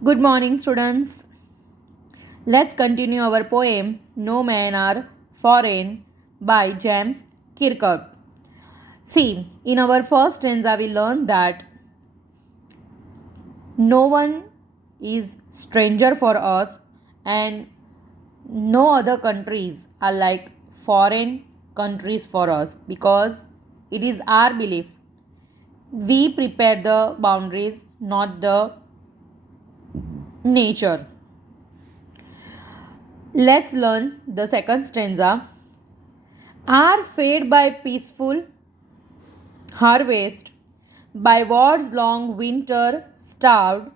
Good morning, students. Let's continue our poem No Men Are Foreign by James Kierkegaard. See, in our first stanza, we learned that no one is stranger for us and no other countries are like foreign countries for us because it is our belief. We prepare the boundaries, not the nature. Let's learn the second stanza. Are fed by peaceful harvest, by wars long winter starved.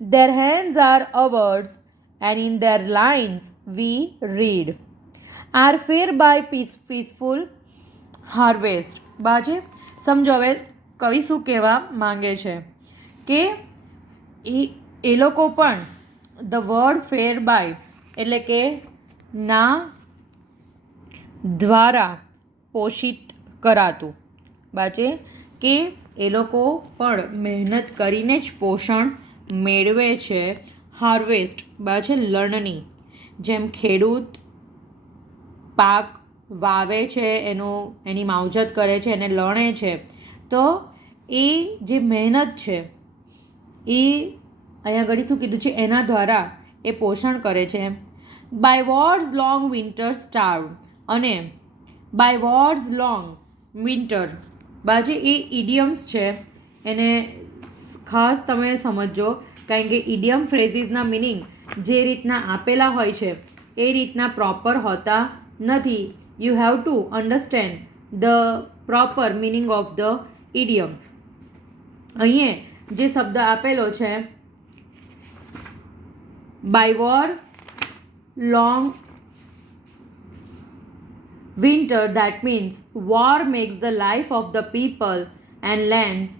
Their hands are ours, and in their lines we read. Are fed by peaceful harvest બાજે સમજો હવે કવિ શું કહેવા માંગે છે કે એ લોકો પણ ધ વર્ડ ફેર બાય એટલે કે ના દ્વારા પોષિત કરાતું બાજે કે એ લોકો પણ મહેનત કરીને જ પોષણ મેળવે છે હાર્વેસ્ટ બાજે લણણી જેમ ખેડૂત પાક વાવે છે એની માવજત કરે છે એને લણે છે તો એ જે મહેનત છે એ અહીંયા આગળ શું કીધું છે એના દ્વારા એ પોષણ કરે છે બાય વોર્સ લોંગ વિન્ટર સ્ટાર્વ અને બાય વોર્સ લોંગ વિન્ટર બાજુ એ ઇડિયમ્સ છે એને ખાસ તમે સમજો કારણ કે ઇડિયમ ફ્રેઝિસના મિનિંગ જે રીતના આપેલા હોય છે એ રીતના પ્રોપર હોતા નથી you have to understand the proper meaning of the idiom અહીંયા જે શબ્દ આપેલો છે by war long winter, that means war makes the life of the people and lands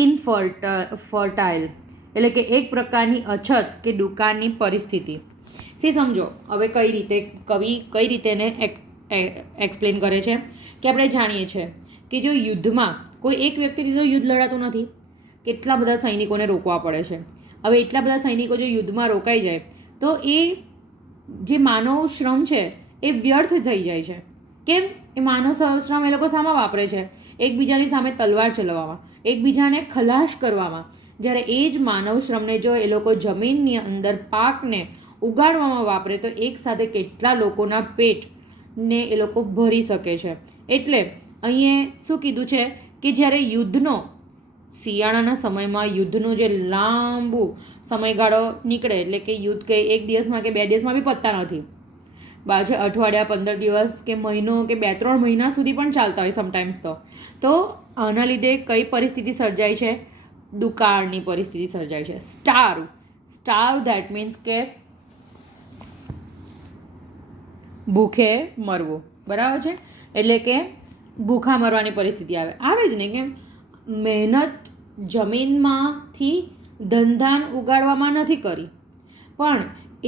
infertile એટલે કે એક પ્રકારની અછત કે દુકાળની પરિસ્થિતિ સી સમજો હવે કવિ કઈ રીતે એને એક્સપ્લેન કરે છે કે આપણે જાણીએ છીએ કે જો યુદ્ધમાં કોઈ એક વ્યક્તિથી તો યુદ્ધ લડાતું નથી કેટલા બધા સૈનિકોને રોકવા પડે છે હવે એટલા બધા સૈનિકો જો યુદ્ધમાં રોકાઈ જાય તો એ જે માનવ શ્રમ છે એ વ્યર્થ થઈ જાય છે કેમ એ માનવ શ્રમ એ લોકો શામાં વાપરે છે એકબીજાની સામે તલવાર ચલાવવામાં એકબીજાને ખલાસ કરવામાં જ્યારે એ જ માનવ શ્રમને જો એ લોકો જમીનની અંદર પાકને ઉગાડવામાં વાપરે તો એકસાથે કેટલા લોકોના પેટને એ લોકો ભરી શકે છે એટલે અહીંયા શું કીધું છે કે જ્યારે યુદ્ધનો શિયાળાના સમયમાં યુદ્ધનું જે લાંબુ સમયગાળો નીકળે એટલે કે યુદ્ધ કે એક દિવસમાં કે 2 દિવસમાં બી પતતા નથી બાજુ અઠવાડિયા 15 દિવસ કે મહિનો કે 2-3 મહિના સુધી પણ ચાલતા હોય સમટાઈમ્સ તો આના લીધે કઈ પરિસ્થિતિ સર્જાય છે દુકાળની પરિસ્થિતિ સર્જાય છે સ્ટાર્વ ધેટ મીન્સ કે ભૂખે મરવું બરાબર છે એટલે કે ભૂખા મરવાની પરિસ્થિતિ આવે જ ને કેમ મહેનત જમીનમાંથી ધનધાન ઉગાડવામાં નથી કરી પણ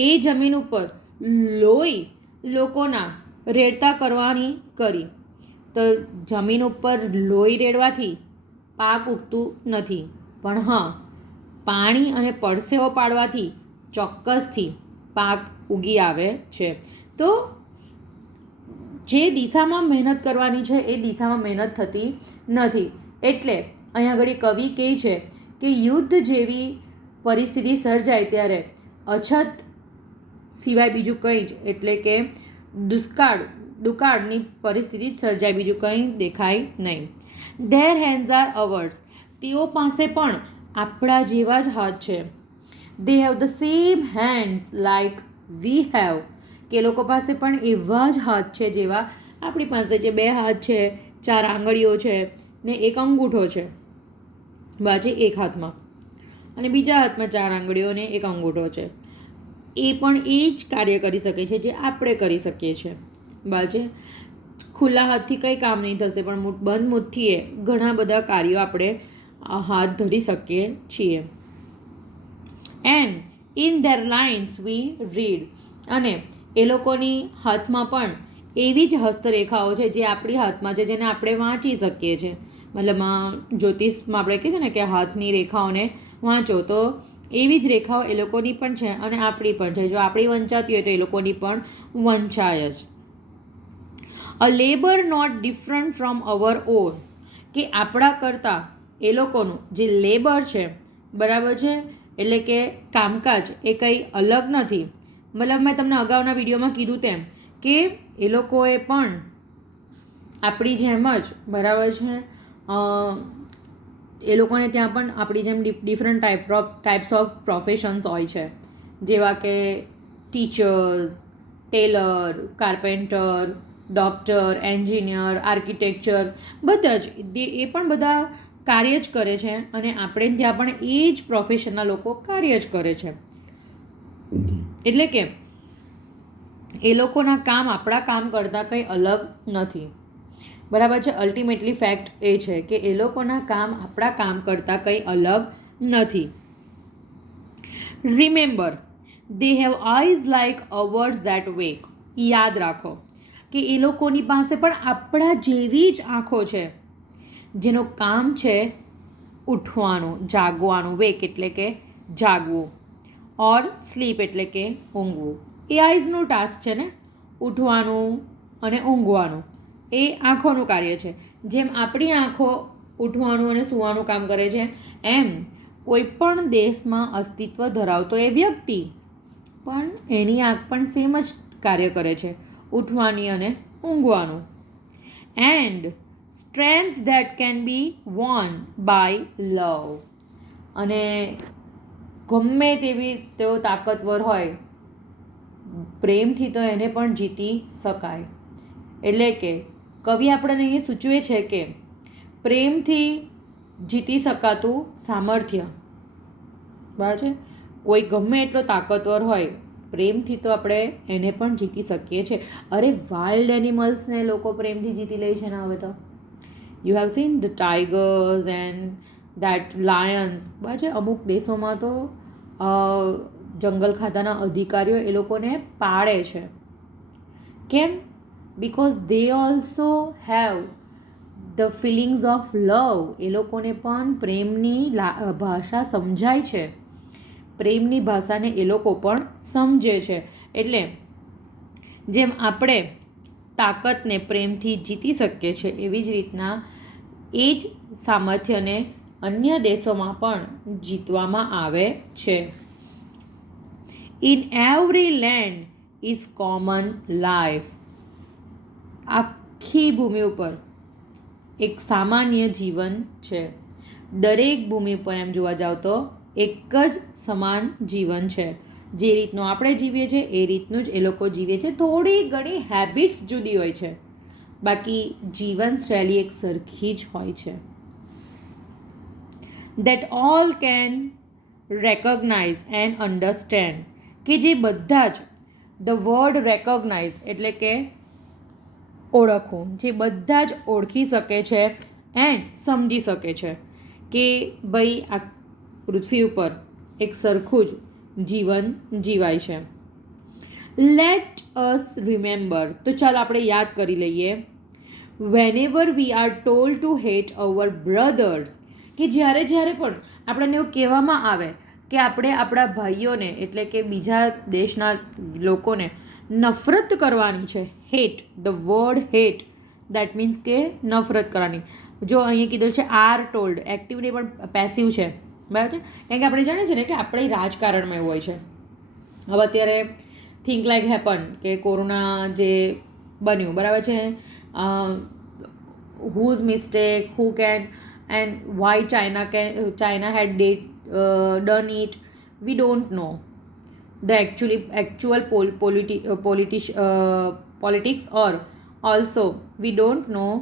એ જમીન ઉપર લોહી લોકોના રેડતા કરવાની કરી તો જમીન ઉપર લોહી રેડવાથી પાક ઉગતું નથી પણ હા પાણી અને પરસેવો પાડવાથી ચોક્કસથી પાક ઉગી આવે છે તો જે દિશામાં મહેનત કરવાની છે એ દિશામાં મહેનત થતી નથી એટલે અહીંયા આગળ કવિ કહે છે કે યુદ્ધ જેવી પરિસ્થિતિ સર્જાય ત્યારે અછત સિવાય બીજું કંઈ જ એટલે કે દુકાળની પરિસ્થિતિ સર્જાય બીજું કંઈ દેખાય નહીં ધેર હેન્ડ્સ આર અવર્સ તેઓ પાસે પણ આપણા જેવા જ હાથ છે they have the same hands like we have કે લોકો પાસે પણ એવા જ હાથ છે જેવા આપણી પાસે જે 2 હાથ છે 4 આંગળીઓ છે ને એક અંગૂઠો છે બાજુ એક હાથમાં અને બીજા હાથમાં 4 આંગળીઓ ને એક અંગૂઠો છે એ પણ એ જ કાર્ય કરી શકે છે જે આપણે કરી શકીએ છીએ બાજે ખુલ્લા હાથથી કંઈ કામ નહીં થશે પણ બંધ મુઠ્ઠીએ ઘણા બધા કાર્યો આપણે હાથ ધરી શકીએ છીએ and in their lines we read અને એ લોકોની હાથમાં પણ એવી જ હસ્તરેખાઓ છે જે આપણી હાથમાં છે જેને આપણે વાંચી શકીએ છીએ મતલબ જ્યોતિષમાં આપણે કહીએ છીએ ને કે હાથની રેખાઓને વાંચો તો એવી જ રેખાઓ એ લોકોની પણ છે અને આપણી પણ છે. જો આપણી વંચાતી હોય તો એ લોકોની પણ વંચાય જ. A labour not different from our own, કે આપણા કરતાં એ લોકોનું જે લેબર છે, બરાબર છે, એટલે કે કામકાજ એ કંઈ અલગ નથી. મતલબ મેં તમને અગાઉના વિડીયોમાં કીધું તેમ કે એ લોકોએ પણ આપણી જેમ જ, બરાબર છે, એ લોકોને ત્યાં પણ આપણી જેમ ડિફરન્ટ ટાઈપ્સ ઓફ પ્રોફેશન્સ હોય છે, જેવા કે teachers, tailor, carpenter, doctor, engineer, architecture, બધા જ એ પણ બધા કાર્ય જ કરે છે અને આપણે ત્યાં પણ એ જ પ્રોફેશનના લોકો કાર્ય જ કરે છે. એટલે કે એ લોકોના કામ આપણા કામ કરતાં કંઈ અલગ નથી. બરાબર છે. અલ્ટિમેટલી ફેક્ટ એ છે કે એ લોકોના કામ આપણા કામ કરતાં કંઈ અલગ નથી. Remember, they have eyes like ours that wake. યાદ રાખો કે એ લોકોની પાસે પણ આપણા જેવી જ આંખો છે, જેનું કામ છે ઉઠવાનું, જાગવાનું. વેક એટલે કે જાગવું, ઓર સ્લીપ એટલે કે ઊંઘવું. એ આઈઝનું ટાસ્ક છે ને, ઉઠવાનું અને ઊંઘવાનું. એ આંખોનું કાર્ય છે. જેમ આપણી આંખો ઉઠવાનું અને સૂવાનું કામ કરે છે, એમ કોઈ પણ દેશમાં અસ્તિત્વ ધરાવતો એ વ્યક્તિ પણ એની આંખ પણ સેમ જ કાર્ય કરે છે, ઉઠવાની અને ઊંઘવાનું. And strength that can be won by love. અને ગમે તેવી તેઓ તાકતવર હોય, પ્રેમથી તો એને પણ જીતી શકાય. એટલે કે કવિ આપણને એ સૂચવે છે કે પ્રેમથી જીતી શકાતું સામર્થ્ય, બરાબર છે. કોઈ ગમે એટલો તાકતવર હોય, પ્રેમથી તો આપણે એને પણ જીતી શકીએ છીએ. અરે વાઇલ્ડ એનિમલ્સને લોકો પ્રેમથી જીતી લે છે ને હવે તો. You have seen the tigers and that Lions. બરાબર છે. અમુક દેશોમાં તો જંગલ ખાતાના અધિકારીઓ એ લોકોને પાળે છે. કેમ? Because they also have the feelings of love. એ લોકોને પણ પ્રેમની ભાષા સમજાય છે, પ્રેમની ભાષાને એ લોકો પણ સમજે છે. એટલે જેમ આપણે તાકાતને પ્રેમથી જીતી શકીએ છીએ, એવી જ રીતના એ જ સામર્થ્યને અન્ય દેશોમાં પણ જીતવામાં આવે છે. In every land is common life. આખી ભૂમિ ઉપર એક સામાન્ય જીવન છે. દરેક ભૂમિ પર એમ જોવા જાવ તો એક જ સમાન જીવન છે. જે રીતનું આપણે જીવીએ છીએ એ રીતનું જ એ લોકો જીવે છે. થોડી ઘણી હેબિટ્સ જુદી હોય છે, બાકી જીવનશૈલી એક સરખી જ હોય છે. That all can recognise and understand. કે જે બધા જ, ધ વર્ડ રેકોગ્નાઇઝ એટલે કે ઓળખવું, જે બધા જ ઓળખી શકે છે એન્ડ સમજી શકે છે કે ભાઈ આ પૃથ્વી ઉપર એક સરખું જ જીવન જીવાય છે. Let us remember. તો ચાલો આપણે યાદ કરી લઈએ. Whenever we are told to hate our brothers. કે જ્યારે જ્યારે પણ આપણને એવું કહેવામાં આવે કે આપણે આપણા ભાઈઓને એટલે કે બીજા દેશના લોકોને નફરત કરવાની છે. Hate, the word hate, that means કે નફરત કરવાની. જો અહીંયા કીધું છે આર ટોલ્ડ, એક્ટિવની પણ પેસિવ છે, બરાબર છે. કારણ કે આપણે જાણીએ છીએ ને કે આપણે રાજકારણમાં એવું હોય છે. હવે અત્યારે થિંક લાઈક હેપન કે કોરોના જે બન્યું, બરાબર છે, whose mistake, who can and why China had done it, we don't know the actual politics, or also we don't know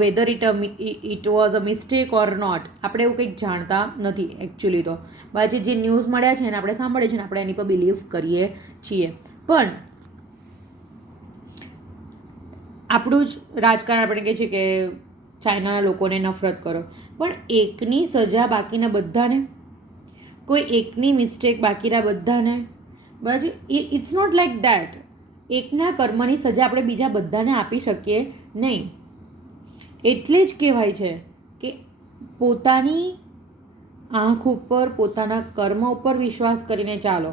whether it was a mistake or not. આપણે એવું કંઈક જાણતા નથી એકચ્યુઅલી. તો બાકી જે ન્યૂઝ મળ્યા છે ને આપણે સાંભળીએ છીએ ને આપણે એની પર બિલીવ કરીએ છીએ. પણ આપણું જ રાજકારણ આપણે કહે છે કે ચાઇનાના લોકોને નફરત કરો, પણ એકની સજા બાકીના બધાને, કોઈ એકની મિસ્ટેક બાકીના બધાને, બરાબર. It's not like that. એકના કર્મની સજા આપણે બીજા બધાને આપી શકીએ નહીં. એટલે જ કહેવાય છે કે પોતાની આંખ ઉપર પોતાના કર્મ ઉપર વિશ્વાસ કરીને ચાલો.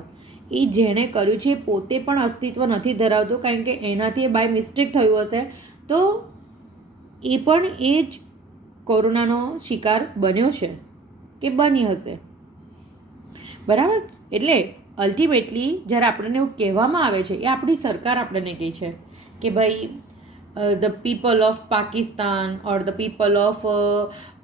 એ જેણે કર્યું છે પોતે પણ અસ્તિત્વ નથી ધરાવતું, કારણ કે એનાથી બાય મિસ્ટેક થયું હશે તો એ પણ એ જ કોરોનાનો શિકાર બન્યો છે કે બની હશે. બરાબર. એટલે અલ્ટિમેટલી જ્યારે આપણને એવું કહેવામાં આવે છે, એ આપણી સરકાર આપણને કહે છે કે ભાઈ the people of Pakistan or the people of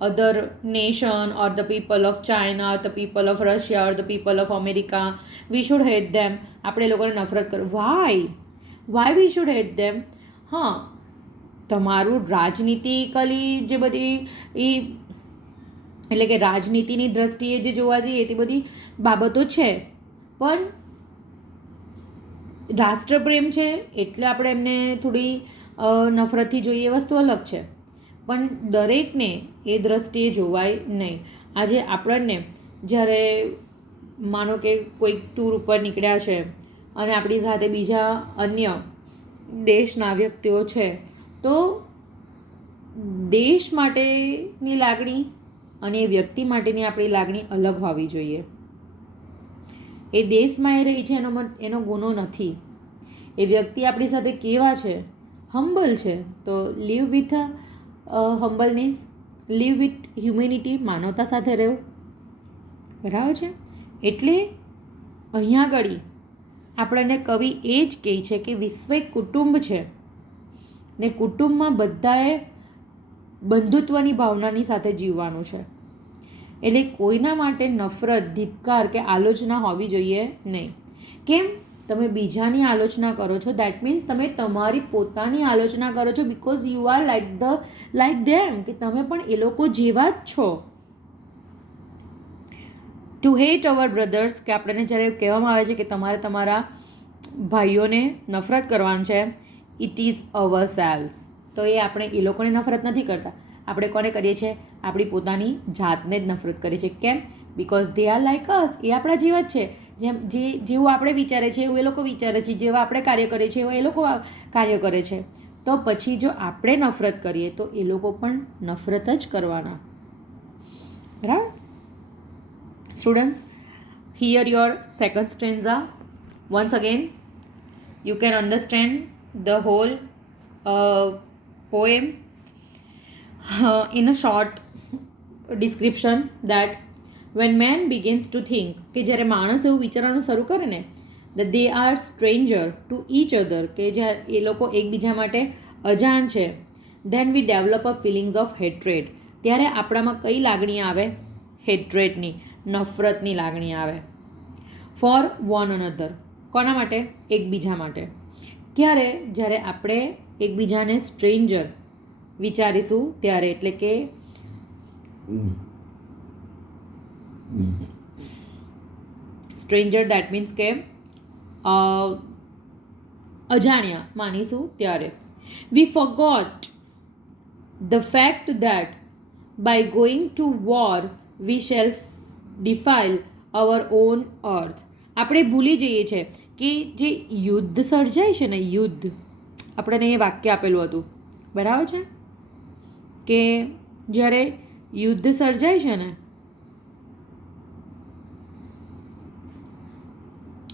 other nation or the people of China, the people of Russia or the people of America, we should hate them. આપણે લોકોને નફરત કરો. Why we should hate them? હા, તમારું રાજનીતિકલી જે બધી એ એટલે કે રાજનીતિની દ્રષ્ટિએ જે જોવા જઈએ તે બધી બાબતો છે, પણ રાષ્ટ્રપ્રેમ છે એટલે આપણે એમને થોડી નફરતથી જોઈએ, વસ્તુ અલગ છે. પણ દરેકને એ દ્રષ્ટિએ જોવાય નહીં. આજે આપણને જ્યારે માનો કે કોઈક ટૂર ઉપર નીકળ્યા છે અને આપણી સાથે બીજા અન્ય દેશના વ્યક્તિઓ છે, તો દેશ માટેની લાગણી અને એ વ્યક્તિ માટેની આપણી લાગણી અલગ હોવી જોઈએ. એ દેશમાં એ રહી છે એનો ગુનો નથી. એ વ્યક્તિ આપણી સાથે કેવા છે, હમ્બલ છે, તો live with humbleness, live with humanity, માનવતા સાથે રહેવું. બરાબર છે. એટલે અહીંયા આગળ આપણને કવિ એ જ કહે છે કે વિશ્વ એક કુટુંબ છે ને કુટુંબમાં બધાએ બંધુત્વની ભાવનાની સાથે જીવવાનું છે. એટલે કોઈના માટે નફરત, ધિક્કાર કે આલોચના હોવી જોઈએ નહીં. કેમ? તમે બીજાની આલોચના કરો છો, દેટ મીન્સ તમે તમારી પોતાની આલોચના કરો છો, બિકોઝ યુ આર લાઈક ધેમ, કે તમે પણ એ લોકો જેવા જ છો. ટુ હેટ અવર બ્રધર્સ, કે આપણને જ્યારે કહેવામાં આવે છે કે તમારે તમારા ભાઈઓને નફરત કરવાનું છે, ઇટ ઇઝ અવર સેલ્સ. તો એ આપણે એ લોકોને નફરત નથી કરતા. આપણે કોને કરીએ છીએ? આપણી પોતાની જાતને જ નફરત કરીએ છીએ. કેમ? બિકોઝ દે આર લાઈક અસ. એ આપણા જેવા જ છે. જેવું આપણે વિચારે છે એવું એ લોકો વિચારે છે, જેવા આપણે કાર્ય કરીએ છીએ એવું એ લોકો કાર્ય કરે છે. તો પછી જો આપણે નફરત કરીએ તો એ લોકો પણ નફરત જ કરવાના. બરાબર. Students, here your second stanza. Once again, you can understand the whole poem in a short description that when man begins to think, કે જ્યારે માણસ એવું વિચારવાનું શરૂ કરે ને, that they are stranger to each other, કે જ્યારે એ લોકો એકબીજા માટે અજાણ છે, then we develop a feelings of hatred. ત્યારે આપણામાં કઈ લાગણી આવે? હેટ્રેડની, નફરતની લાગણી આવે. ફોર વન અનધર, કોના માટે? એકબીજા માટે. ક્યારે? જ્યારે આપણે એકબીજાને સ્ટ્રેન્જર વિચારીશું ત્યારે. એટલે કે સ્ટ્રેન્જર દેટ મીન્સ કે અજાણ્યા માનીશું ત્યારે. We forgot the fact that by going to war we shall defile our own earth. આપણે ભૂલી જઈએ છીએ કે જે યુદ્ધ સર્જાય છે ને, યુદ્ધ, આપણને એ વાક્ય આપેલું હતું, બરાબર છે, કે જ્યારે યુદ્ધ સર્જાય છે ને,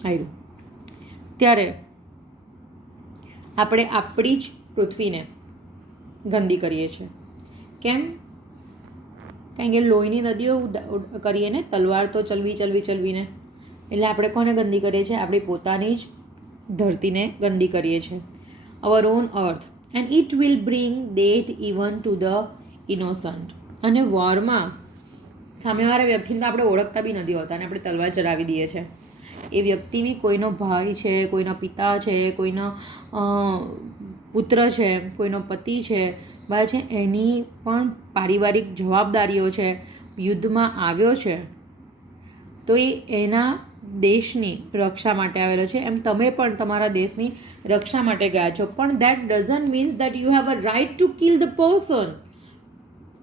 આવ્યું ત્યારે આપણે આપણી જ પૃથ્વીને ગંદી કરીએ છીએ. કેમ? કારણ કે લોહીની નદીઓ કરીએ ને, તલવાર તો ચલવીને. એટલે આપણે કોને ગંદી કરીએ છીએ? આપણી પોતાની જ ધરતીને ગંદી કરીએ છીએ. અવર own earth and it will bring death even to the innocent. અને વોરમાં સામેવાળા વ્યક્તિને તો આપણે ઓળખતા બી નથી હોતા અને આપણે તલવાર ચલાવી દઈએ છીએ. એ વ્યક્તિ બી કોઈનો ભાઈ છે, કોઈનો પિતા છે, કોઈનો પુત્ર છે, કોઈનો પતિ છે, ભાઈ છે, એની પણ પારિવારિક જવાબદારીઓ છે. યુદ્ધમાં આવ્યો છે તો એ એના દેશની રક્ષા માટે આવેલો છે. એમ તમે પણ તમારા દેશની રક્ષા માટે ગયા છો. પણ that doesn't means that you have a right to kill the person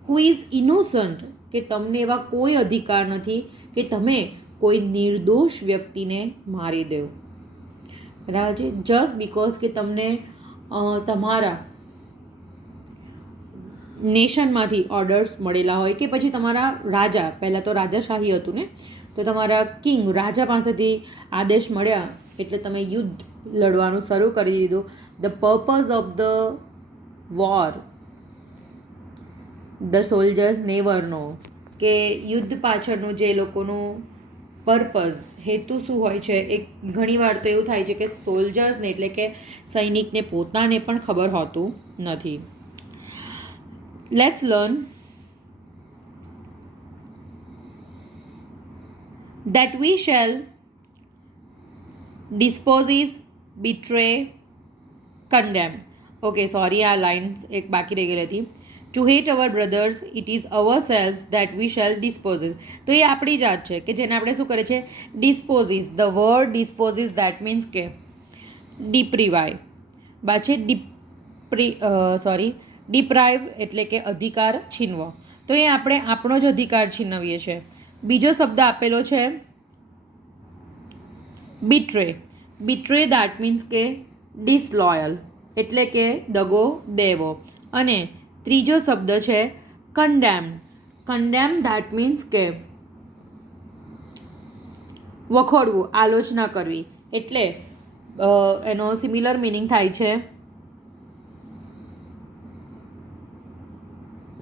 who is innocent, કે તમને એવા કોઈ અધિકાર નથી કે તમે કોઈ નિર્દોષ વ્યક્તિને મારી દેવ. બરાબર છે. જસ્ટ બિકોઝ કે તમને તમારા નેશનમાંથી ઓર્ડર્સ મળેલા હોય કે પછી તમારા રાજા, પહેલાં તો રાજાશાહી હતું ને, તો તમારા કિંગ રાજા પાસેથી આદેશ મળ્યા એટલે તમે યુદ્ધ લડવાનું શરૂ કરી દીધું. The purpose of the war the soldiers never નો, કે યુદ્ધ પાછળનું જે લોકોનું પર્પઝ, હેતુ શું હોય છે, એક ઘણીવાર તો એવું થાય છે કે સોલ્જર્સને એટલે કે સૈનિકને પોતાને પણ ખબર હોતું નથી. Let's learn that we shall dispose, betray, condemn. Okay, sorry, આ લાઇન્સ એક બાકી રહી ગઈ હતી. To hate our brothers it is ourselves that we shall disposes. તો એ આપણી જાત છે કે જેને આપણે શું કરે છે, ડિસ્પોઝિસ. ધ વર્ડ ડિસ્પોઝિસ દેટ મીન્સ કે ડિપ્રિવાય. બાછે ડિપ્રાઇવ એટલે કે અધિકાર છીનવો. તો એ આપણે આપણો જ અધિકાર છીનવીએ છીએ. બીજો શબ્દ આપેલો છે બિટ્રે. બિટ્રે દેટ મીન્સ કે ડિસલોયલ એટલે કે દગો દેવો. અને ત્રીજો શબ્દ છે કન્ડેમ. કન્ડેમ દેટ મીન્સ કે વખોડવું, આલોચના કરવી. એટલે એનો સિમિલર મિનિંગ થાય છે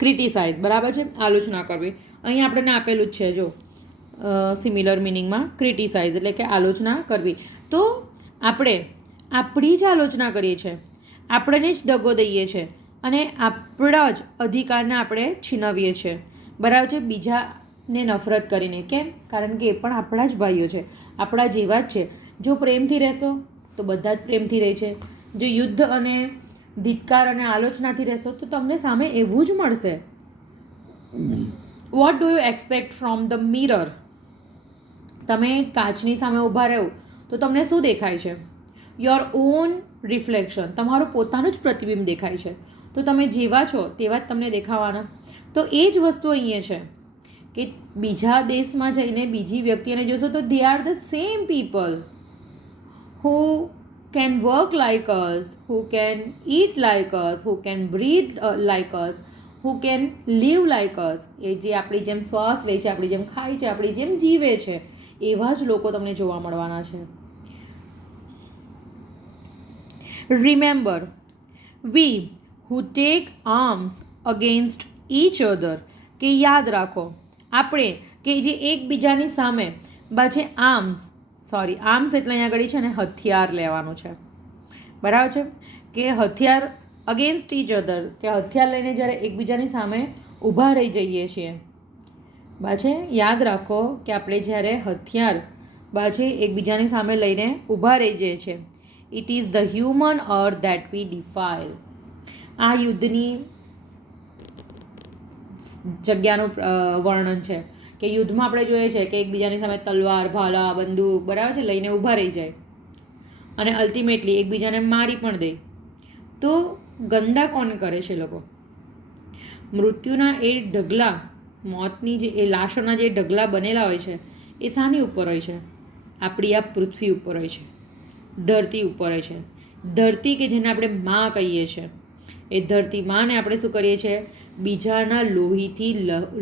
ક્રિટિસાઇઝ. બરાબર છે, આલોચના કરવી. અહીં આપણને આપેલું જ છે, જો સિમિલર મિનિંગમાં ક્રિટિસાઇઝ એટલે કે આલોચના કરવી. તો આપણે આપણી જ આલોચના કરીએ છીએ, આપણને જ દગો દઈએ છીએ અને આપણા જ અધિકારને આપણે છીનવીએ છીએ. બરાબર છે, બીજાને નફરત કરીને. કેમ? કારણ કે એ પણ આપણા જ ભાઈઓ છે, આપણા જેવા જ છે. જો પ્રેમથી રહેશો તો બધા જ પ્રેમથી રહે છે. જો યુદ્ધ અને ધિક્કાર અને આલોચનાથી રહેશો તો તમને સામે એવું જ મળશે. What do you expect from the mirror? તમે કાચની સામે ઊભા રહો તો તમને શું દેખાય છે? યોર ઓન રિફ્લેક્શન, તમારું પોતાનું જ પ્રતિબિંબ દેખાય છે. તો તમે જેવા છો તેવા જ તમને દેખાવાના. તો એ જ વસ્તુ અહીંયા છે કે બીજા દેશમાં જઈને બીજી વ્યક્તિને જોશો તો they are the same people who can work like us, who can eat like us, who can breathe like us, who can live like us. એ જે આપણી જેમ શ્વાસ લે છે, આપણી જેમ ખાય છે, આપણી જેમ જીવે છે, એવા જ લોકો તમને જોવા મળવાના છે. Remember, we who take arms against each other, કે યાદ રાખો, આપણે કે જે એકબીજાની સામે બાજે આર્મ્સ એટલે અહીંયા આગળ છે ને હથિયાર લેવાનું છે. બરાબર છે, કે હથિયાર અગેન્સ્ટ ઈચ અધર, કે હથિયાર લઈને જ્યારે એકબીજાની સામે ઊભા રહી જઈએ છીએ. બાજે યાદ રાખો કે આપણે જ્યારે હથિયાર બાજે એકબીજાની સામે લઈને ઊભા રહી જઈએ છીએ, it is the human earth that we defile. આ યુદ્ધની જગ્યાનું વર્ણન છે કે યુદ્ધમાં આપણે જોઈએ છે કે એકબીજાની સામે તલવાર, ભાલા, બંદૂક, બરાબર છે, લઈને ઊભા રહી જાય અને અલ્ટિમેટલી એકબીજાને મારી પણ દે. તો ગંદા કોને કરે છે લોકો? મૃત્યુના એ ઢગલા, મોતની જે એ લાશોના જે ઢગલા બનેલા હોય છે એ શાની ઉપર હોય છે? આપણી આ પૃથ્વી ઉપર હોય છે, ધરતી ઉપર હોય છે. ધરતી કે જેને આપણે માં કહીએ છીએ, એ ધરતી માને આપણે શું કરીએ છીએ? બીજાના લોહીથી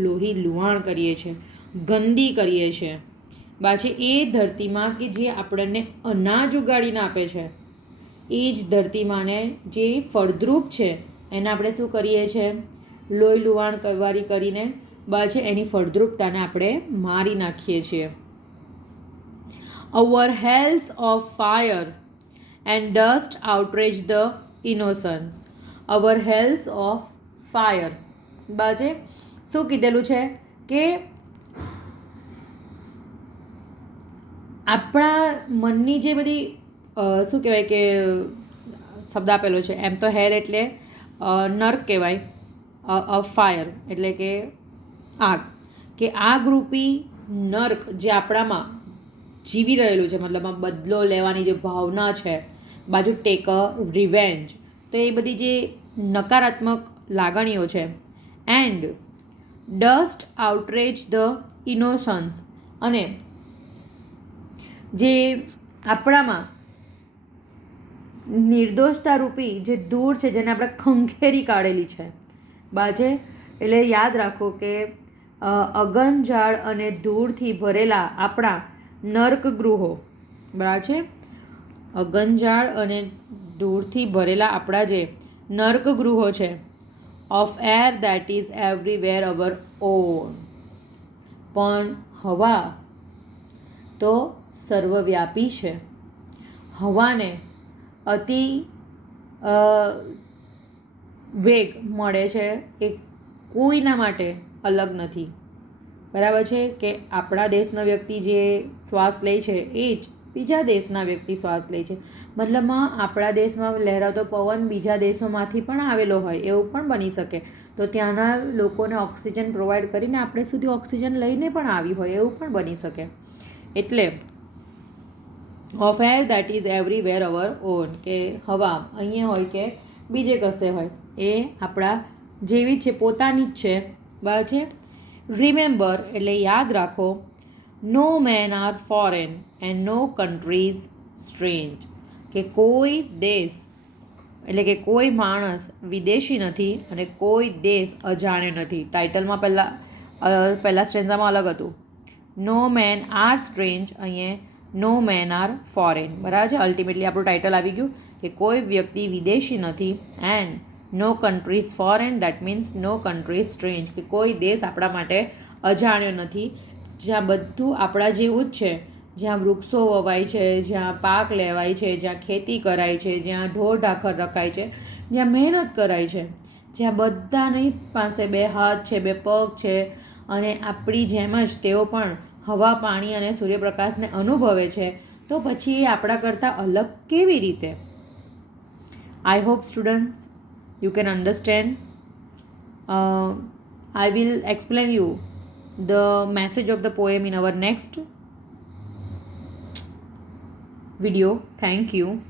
લોહી લુહાણ કરીએ છીએ, ગંદી કરીએ છીએ. પાછી એ ધરતીમાં કે જે આપણને અનાજ ઉગાડીને આપે છે, એ જ ધરતીમાને જે ફળદ્રુપ છે એને આપણે શું કરીએ છીએ? લોહી લુહાણ કરવારી કરીને પાછી એની ફળદ્રુપતાને આપણે મારી નાખીએ છીએ. Our hells of fire and dust outrage the innocence. Our hells of fire બાજે શું કીધેલું છે કે આપણા મનની જે બધી શું કહેવાય કે શબ્દ આપેલો છે, એમ તો હેલ એટલે નર્ક કહેવાય, ફાયર એટલે કે આગ, કે આગરૂપી નર્ક જે આપણામાં જીવી રહેલું છે, મતલબ બદલો લેવાની જે ભાવના છે, બાજુ ટેક અ રિવેન્જ, તો એ બધી જે નકારાત્મક લાગણીઓ છે. And dust outrage the innocence, અને જે આપણામાં નિર્દોષતા રૂપી જે ધૂળ છે જેને આપણે ખંખેરી કાઢેલી છે, બાજે એટલે યાદ રાખો કે અગનજાળ અને ધૂળથી ભરેલા આપણા નર્કગૃહો બરાબર છે. અગનજાળ અને ધૂળથી ભરેલા આપણા જે નર્કગૃહો છે of air that is everywhere hour on, પણ હવા તો સર્વવ્યાપી છે. હવાને અતિ વેગ મળે છે એ કોઈના માટે અલગ નથી. બરાબર છે કે આપણા દેશનો વ્યક્તિ જે શ્વાસ લે છે એ જ બીજા દેશના વ્યક્તિ શ્વાસ લે છે. મતલબમાં આપણા દેશમાં લહેરાતો પવન બીજા દેશોમાંથી પણ આવેલો હોય એવું પણ બની શકે. તો ત્યાંના લોકોને ઓક્સિજન પ્રોવાઈડ કરીને આપણે સુધી ઓક્સિજન લઈને પણ આવી હોય એવું પણ બની શકે. એટલે of air that is everywhere hour own, કે હવા અહીંયા હોય કે બીજે કશે હોય એ આપણા જેવી છે, પોતાની જ છે. બરાબર છે. રિમેમ્બર એટલે યાદ રાખો, no men are foreign and no countries strange, કે કોઈ દેશ એટલે કે કોઈ માણસ વિદેશી નથી અને કોઈ દેશ અજાણ્યો નથી. ટાઇટલમાં પહેલાં સ્ટ્રેન્ઝામાં અલગ હતું. નો મેન આર સ્ટ્રેન્જ, અહીંયા નો મેન આર ફોરેન. બરાબર છે. અલ્ટિમેટલી આપણું ટાઇટલ આવી ગયું કે કોઈ વ્યક્તિ વિદેશી નથી and no countries foreign that means no countries strange, કે કોઈ દેશ આપણા માટે અજાણ્યો નથી. જ્યાં બધું આપણા જેવું જ છે, જ્યાં વૃક્ષો વવાય છે, જ્યાં પાક લેવાય છે, જ્યાં ખેતી કરાય છે, જ્યાં ઢોર ઢાખર રખાય છે, જ્યાં મહેનત કરાય છે, જ્યાં બધાની પાસે 2 હાથ છે, 2 પગ છે અને આપણી જેમ જ તેઓ પણ હવા, પાણી અને સૂર્યપ્રકાશને અનુભવે છે, તો પછી એ આપણા કરતાં અલગ કેવી રીતે? I hope students you can understand. I will explain you the message of the poem in our next video. Thank you.